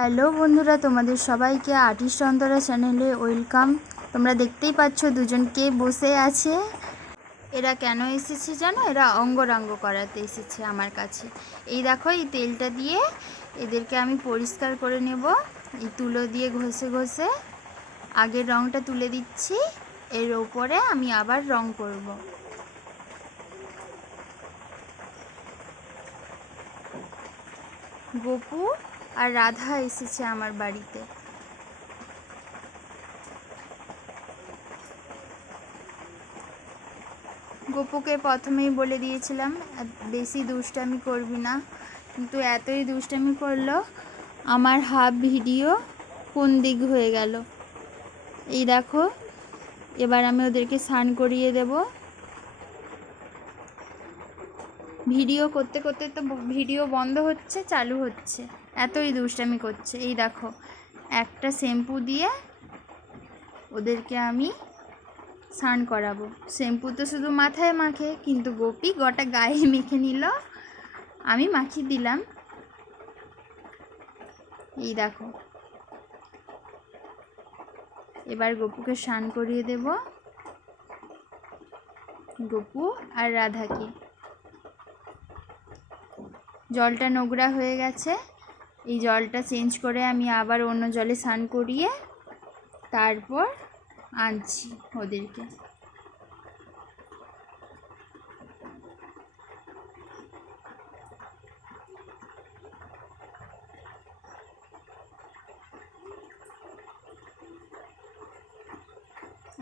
Hello বন্ধুরা, তোমাদের সবাইকে আর্টিস্ট অন্তরা চ্যানেলে ওয়েলকাম। তোমরা দেখতেই পাচ্ছ দুজনকে বসে আছে। এরা কেন এসেছে জানো? এরা অঙ্গরাঙ্গ করাতে এসেছে আমার কাছে। এই দেখো, এই তেলটা দিয়ে এদেরকে আমি পরিষ্কার করে নেব। এই তুলো দিয়ে ঘষে ঘষে আগের রঙটা তুলে দিচ্ছি। এর ওপরে আমি আবার রং করব। গোপু আর রাধা এসেছে আমার বাড়িতে। গোপুকে প্রথমেই বলে দিয়েছিলাম বেশি দুষ্টামি করবি না। কিন্তু এতই দুষ্টামি করল, আমার হাফ ভিডিও কোন দিক হয়ে গেল? এই দেখো, এবার আমি ওদেরকে স্নান করিয়ে দেব। ভিডিও করতে করতে তো ভিডিও বন্ধ হচ্ছে, চালু হচ্ছে। এতই দুষ্টামি করছে। এই দেখো, একটা শ্যাম্পু দিয়ে ওদেরকে আমি স্নান করাবো। শ্যাম্পু তো শুধু মাথায় মাখে, কিন্তু গোপি গোটা গায়ে মেখে নিল। আমি মাখিয়ে দিলাম। এই দেখো, এবার গপুকে স্নান করিয়ে দেব। গপু আর রাধাকে। জলটা নোংরা হয়ে গেছে। এই জলটা চেঞ্জ করে আমি আবার অন্য জলে স্নান করিয়ে তারপর আনছি ওদেরকে।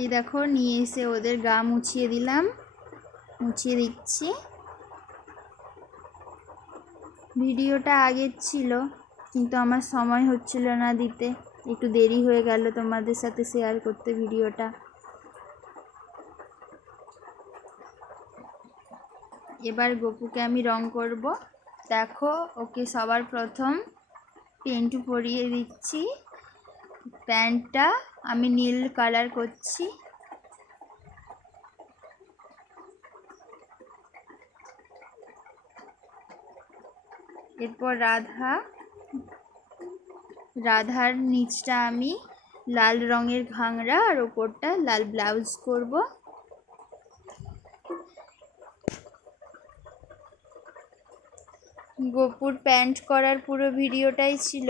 এই দেখো, নিয়ে এসে ওদের গা মুছিয়ে দিলাম। মুছিয়ে দিচ্ছি। ভিডিওটা আগের ছিল। কিন্তু আমার সময় হচ্ছিল না দিতে। একটু দেরি হয়ে গেল তোমাদের সাথে শেয়ার করতে ভিডিওটা। এবার গপুকে আমি রং করব। দেখো, ওকে সবার প্রথম পেন্টু পরিয়ে দিচ্ছি। প্যান্টটা আমি নীল কালার করছি। এরপর রাধা রাধার নিচটা আমি লাল রঙের ঘাংরা আর ওপরটা লাল ব্লাউজ করব। গোপুর প্যান্ট করার পুরো ভিডিওটাই ছিল,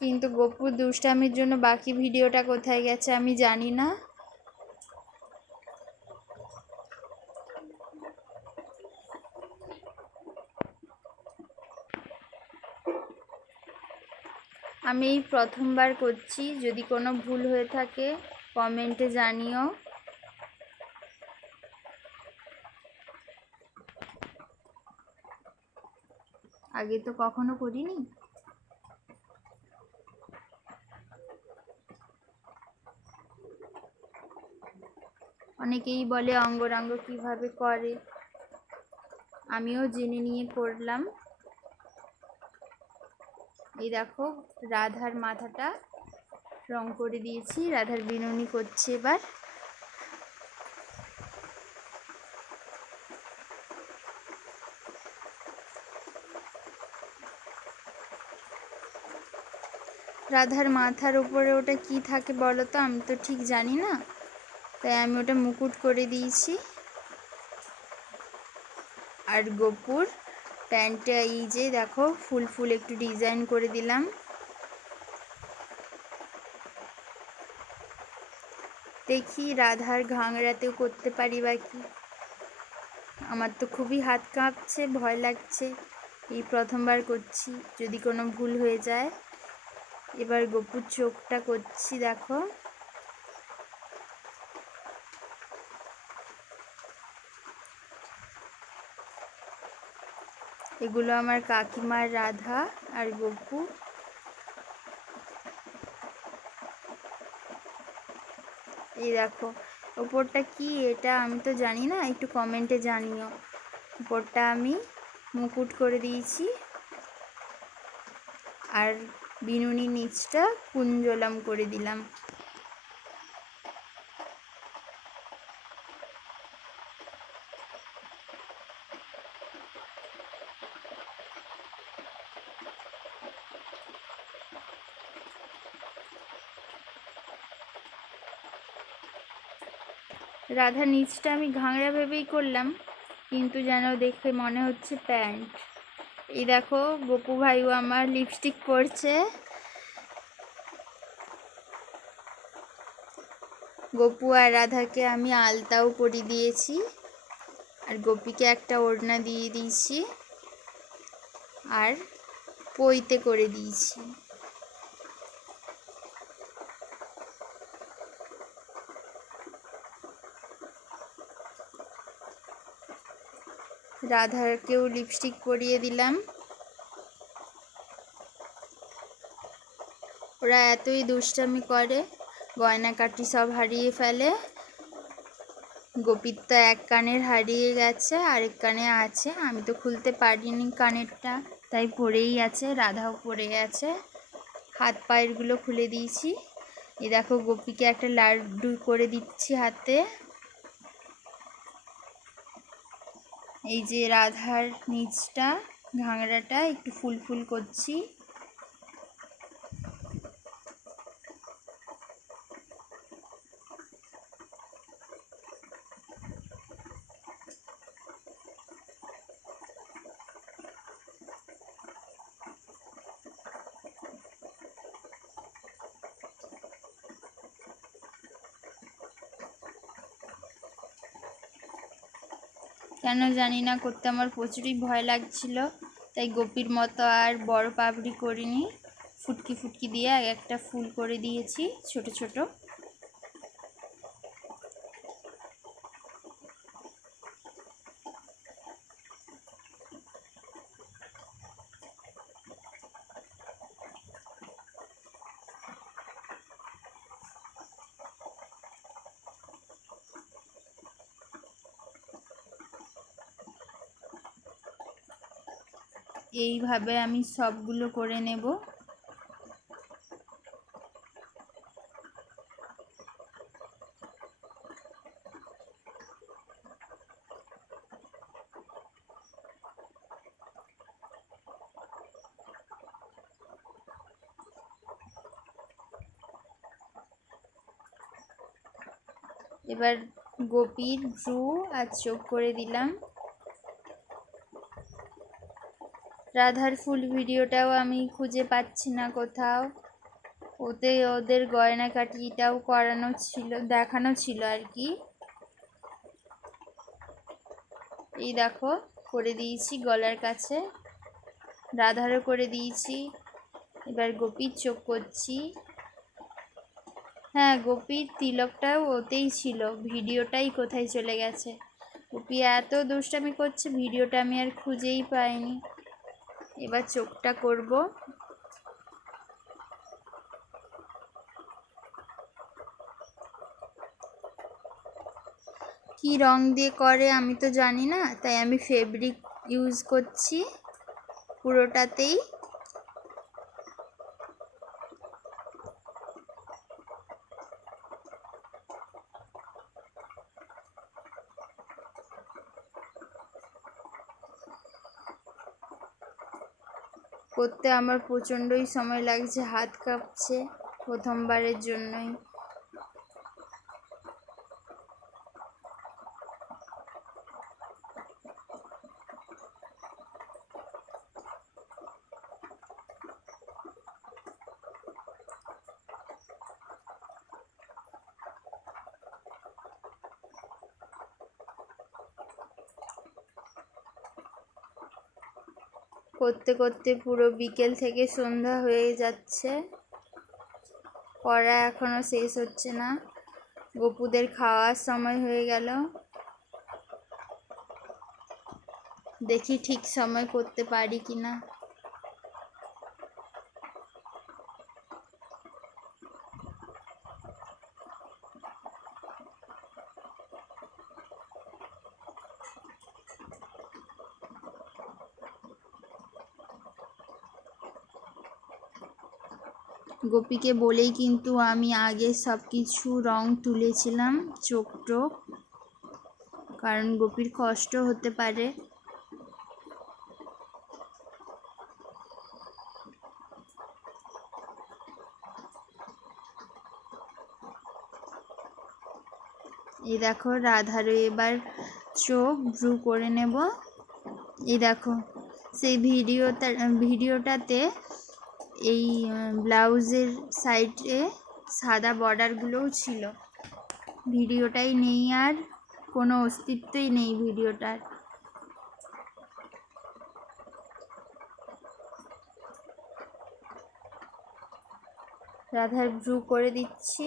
কিন্তু গোপুর দুষ্টামির জন্য বাকি ভিডিওটা কোথায় গেছে আমি জানি না আমি এই প্রথমবার করছি। যদি কোনো ভুল হয়ে থাকে, কমেন্টে জানিও। আগে তো কখনো করিনি। অনেকেই বলে অঙ্গরাঙ্গ কীভাবে করে? আমিও জেনে নিয়ে করলাম। এই দেখো, রাধার মাথাটা রং করে দিয়েছি, রাধার বিনুনি করছে এবার। রাধার মাথার উপরে ওটা কি থাকে বলো তো? আমি তো ঠিক জানি না। তাই আমি ওটা মুকুট করে দিয়েছি। আর গোপুর প্যান্টটা এই যে দেখো, ফুল ফুল একটু ডিজাইন করে দিলাম। দেখি রাধার ঘাংরাতেও করতে পারি বা কি? আমার তো খুবই হাত কাঁপছে, ভয় লাগছে। এই প্রথমবার করছি, যদি কোনো ভুল হয়ে যায়। এবার গোপুর চোখটা করছি, দেখো। এগুলো আমার কাকিমার রাধা আর গপু এই দেখো, ওপরটা কি এটা আমি তো জানি না, একটু কমেন্টে জানিও। ওপরটা আমি মুকুট করে দিয়েছি। আর বিনুনি নিচটা কুঞ্জলাম করে দিলাম। রাধা নিচটা আমি ঘাংরা ভেবেই করলাম, কিন্তু যেন দেখে মনে হচ্ছে প্যান্ট। এই দেখো, গপু ভাইও আমার লিপস্টিক পরছে। গপু আর রাধাকে আমি আলতাও পরিয়ে দিয়েছি, আর গোপীকে একটা ওড়না দিয়ে দিয়েছি, আর পইতে করে দিয়েছি। রাধারকেও লিপস্টিক পরিয়ে দিলাম। ওরা এতই দুষ্টামি করে গয়নাকাটি সব হারিয়ে ফেলে। গোপীর তো এক কানের হারিয়ে গেছে, আরেক কানে আছে, আমি তো খুলতে পারিনি কানেরটা, তাই পরেই আছে, রাধাও পরে আছে হাত পায়েরগুলো খুলে দিয়েছি। এই দেখো, গোপীকে একটা লাড্ডু করে দিচ্ছি হাতে। এই যে রাধার নিচটা ঘাংরাটা একটু ফুল ফুল করছি। কেন জানি না, করতে আমার প্রচুরই ভয় লাগছিল। তাই গোপির মতো আর বড় পাবড়ি করিনি। ফুটকি ফুটকি দিয়ে এক একটা ফুল করে দিয়েছি, ছোট ছোট। এইভাবে আমি সবগুলো করে নেব। এবার গোপীর ভ্রু আর চোখ করে দিলাম। রাধার ফুল ভিডিওটাও আমি খুঁজে পাচ্ছি না কোথাও। ওতে ওদের গয়না গয়নাকাটিটাও করানো ছিল, দেখানো ছিল আর কি। এই দেখো, করে দিয়েছি গলার কাছে। রাধারও করে দিয়েছি। এবার গোপীর চোখ করছি। হ্যাঁ গোপীর তিলকটাও ওতেই ছিল, ভিডিওটাই কোথায় চলে গেছে। গোপী এত দুষ্টামি করছে, ভিডিওটা আমি আর খুঁজেই পাইনি। এবার চোখটা করব। কি রং দিয়ে করে আমি তো জানি না, তাই আমি ফেব্রিক ইউজ করছি পুরোটাতেই। করতে আমার প্রচণ্ডই সময় লাগছে হাত কাঁপছে প্রথমবারের জন্যই। করতে করতে পুরো বিকেল থেকে সন্ধ্যা হয়ে যাচ্ছে। পড়া এখনও শেষ হচ্ছে না। গপুদের খাওয়ার সময় হয়ে গেল। দেখি ঠিক সময় করতে পারি কি না গোপীকে বলেই কিন্তু আমি আগে সব কিছু রং তুলেছিলাম, চোখ টোক কারণ গোপীর কষ্ট হতে পারে। এই দেখো, রাধারও এবার চোখ ভ্রু করে নেব। এই দেখো, সেই ভিডিওটা, ভিডিওটাতে এই ব্লাউজের সাইডে সাদা বর্ডারগুলোও ছিল। ভিডিওটাই নেই আর, কোনো অস্তিত্বই নেই ভিডিওটার। রাধার ব্রু করে দিচ্ছি।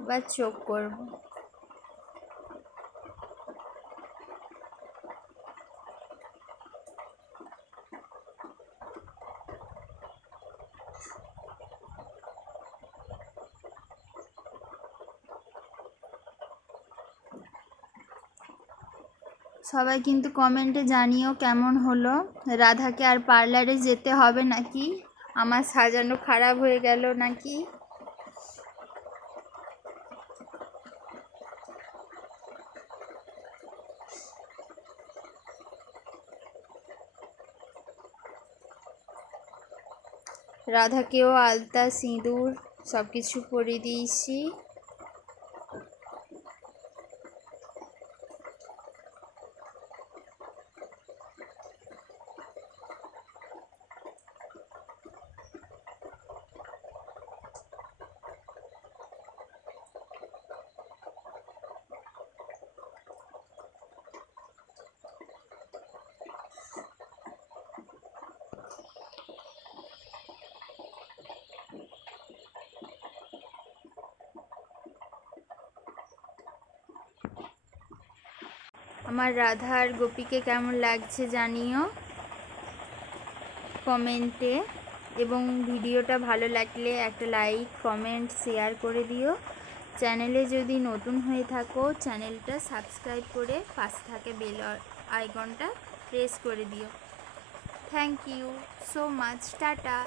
এবার চোখ করব। সবাই কিন্তু কমেন্টে জানিও কেমন হলো। রাধাকে আর পার্লারে যেতে হবে নাকি? আমার সাজানো খারাপ হয়ে গেল নাকি? রাধাকেও আলতা, সিঁদুর সব কিছু পরিয়ে দিয়েছি। আমার রাধা আর গোপীকে কেমন লাগছে জানিও কমেন্টে এবং ভিডিওটা ভালো লাগলে একটা লাইক, কমেন্ট, শেয়ার করে দিও। চ্যানেলে যদি নতুন হয়ে থাকো, চ্যানেলটা সাবস্ক্রাইব করে পাশে থাকে বেল আইকনটা প্রেস করে দিও। Thank you so much, ta-ta.